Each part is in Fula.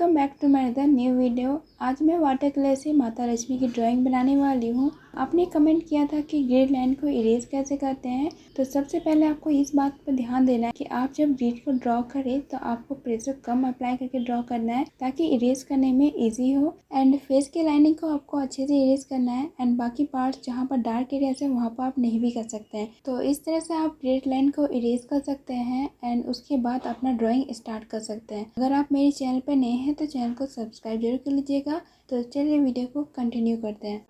Welcome back to my the new video. आज मैं water colour से माता लक्ष्मी की ड्राइंग बनाने वाली हूँ। आपने कमेंट किया था कि ग्रिड लाइन को इरेज कैसे करते हैं। तो सबसे पहले आपको इस बात पर ध्यान देना है कि आप जब ग्रिड को ड्रॉ करें तो आपको प्रेशर कम अप्लाई करके ड्रॉ करना है ताकि इरेज करने में ईजी हो। एंड फेस की लाइनिंग को आपको अच्छे से इरेज करना है एंड बाकी पार्ट्स जहाँ पर डार्क एरियाज है वहाँ पर आप नहीं भी कर सकते हैं। तो इस तरह से आप ग्रिड लाइन को इरेज कर सकते हैं एंड उसके बाद अपना ड्राइंग स्टार्ट कर सकते हैं। अगर आप मेरे चैनल पर नए हैं तो चैनल को सब्सक्राइब जरूर कर लीजिएगा। तो चलिए वीडियो को कंटिन्यू करते हैं।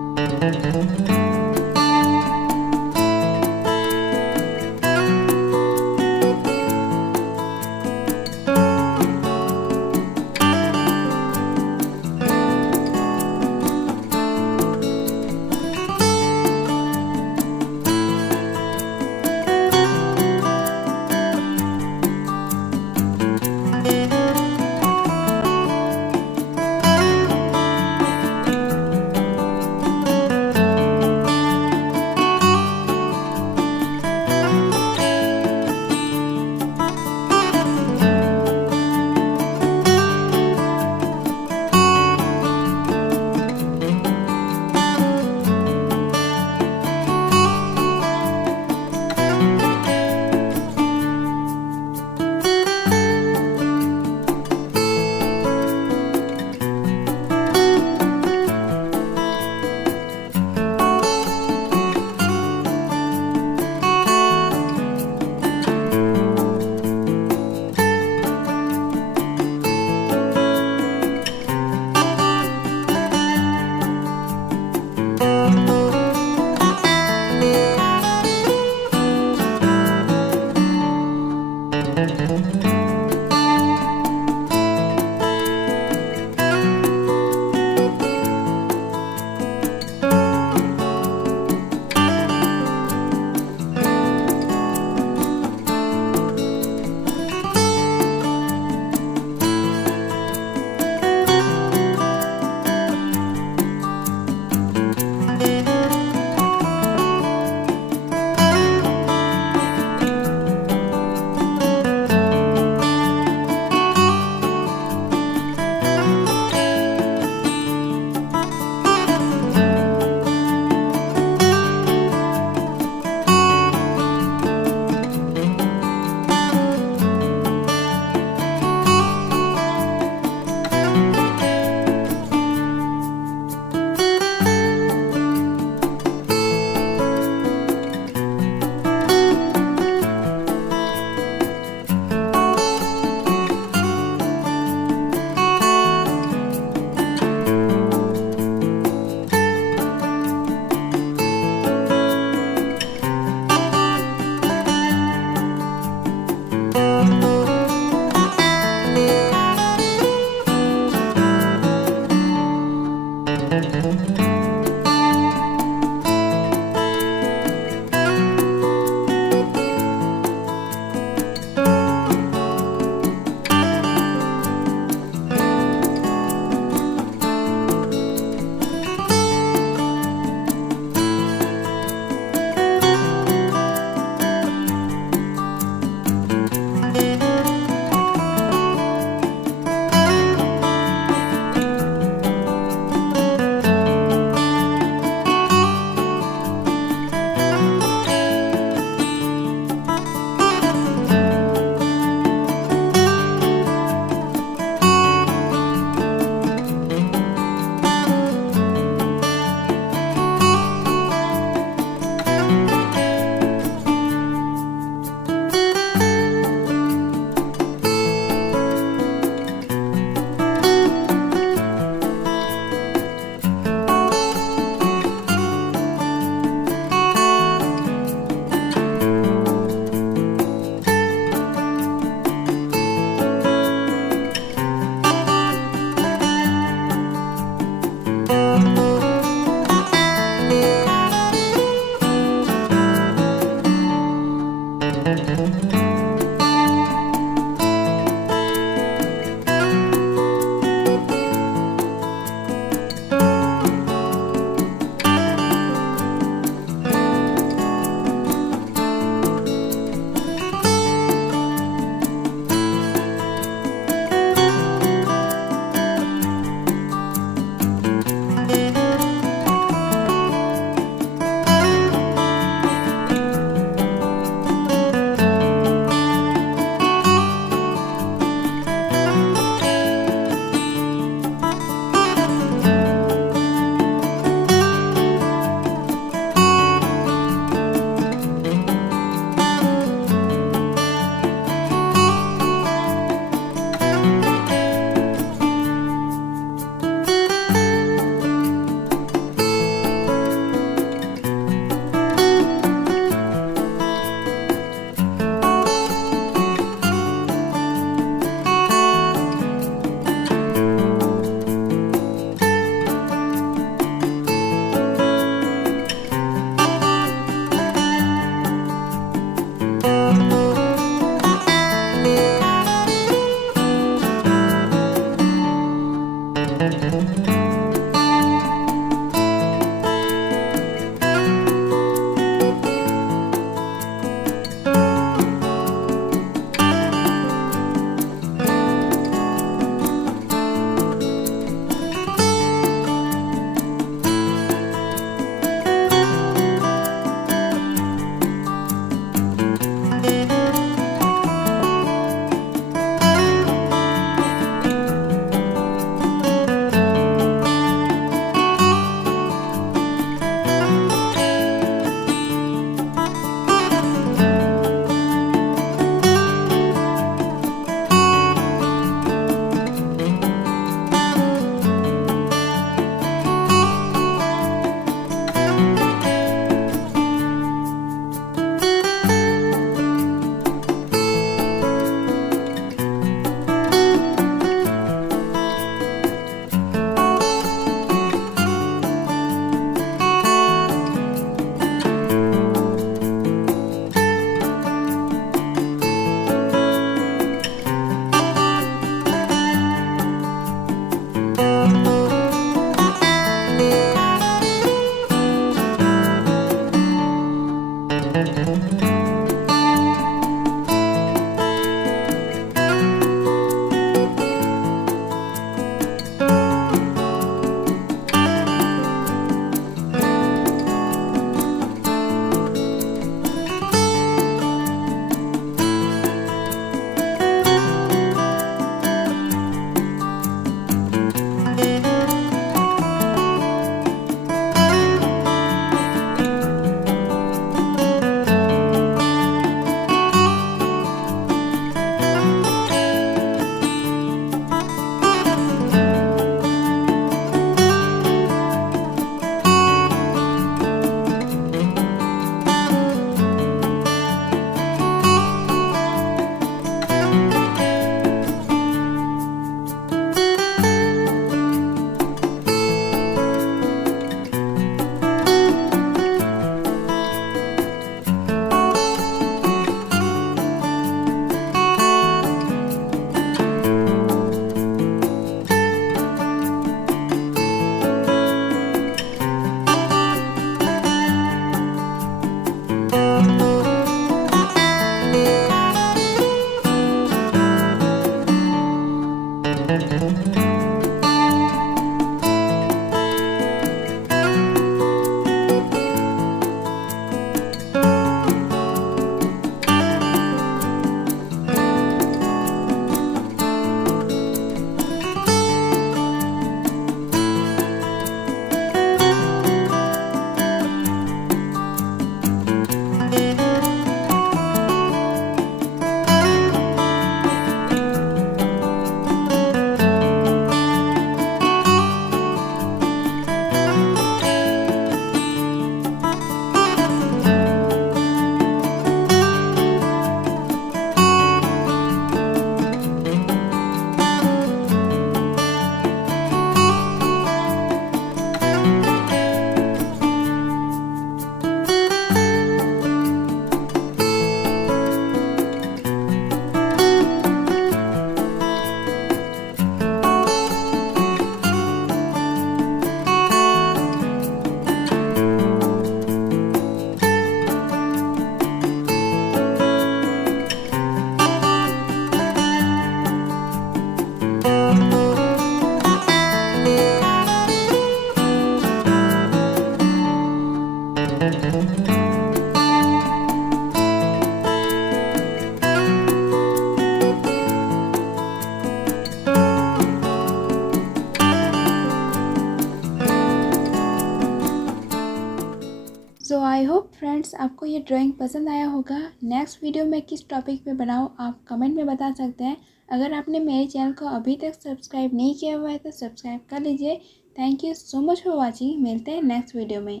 सो आई होप फ्रेंड्स आपको ये ड्राइंग पसंद आया होगा। नेक्स्ट वीडियो में किस टॉपिक पे बनाऊँ आप कमेंट में बता सकते हैं। अगर आपने मेरे चैनल को अभी तक सब्सक्राइब नहीं किया हुआ है तो सब्सक्राइब कर लीजिए। Thank you so much for watching. मिलते हैं नेक्स्ट वीडियो में।